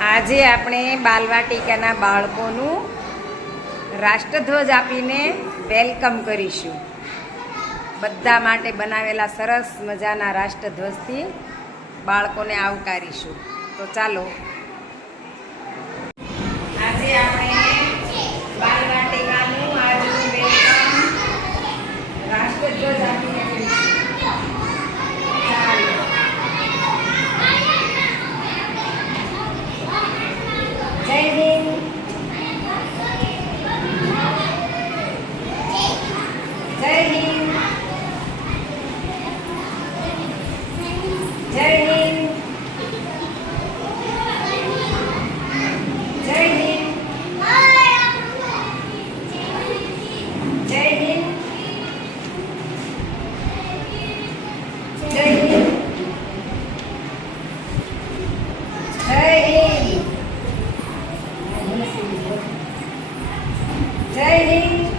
આજે આપણે બાલવાટિકાના બાળકોનું રાષ્ટ્રધ્વજ આપીને વેલકમ કરીશું. બધા માટે બનાવેલા સરસ મજાના રાષ્ટ્રધ્વજથી બાળકોને આવકારીશું. તો ચાલો. આજે આપણે બાલવાટિકાનું જય હિન્દ જય હિન્દ જય હિન્દ જય હિન્દ જય હિન્દ જય Hind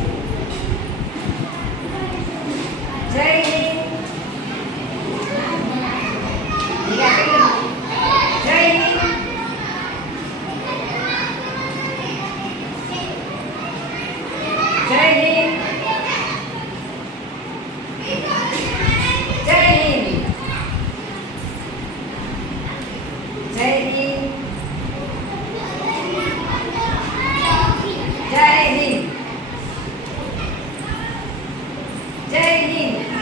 Jai Hind. Jai Hind.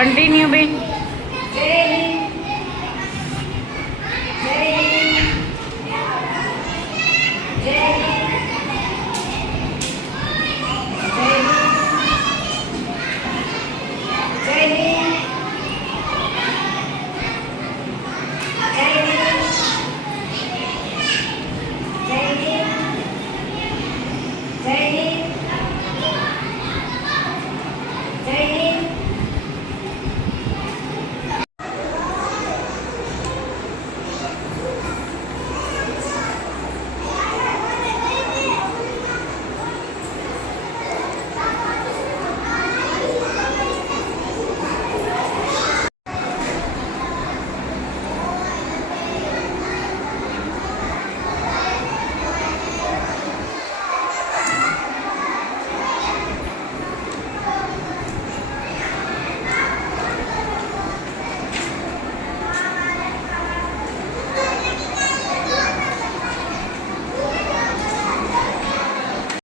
Continue બેન જય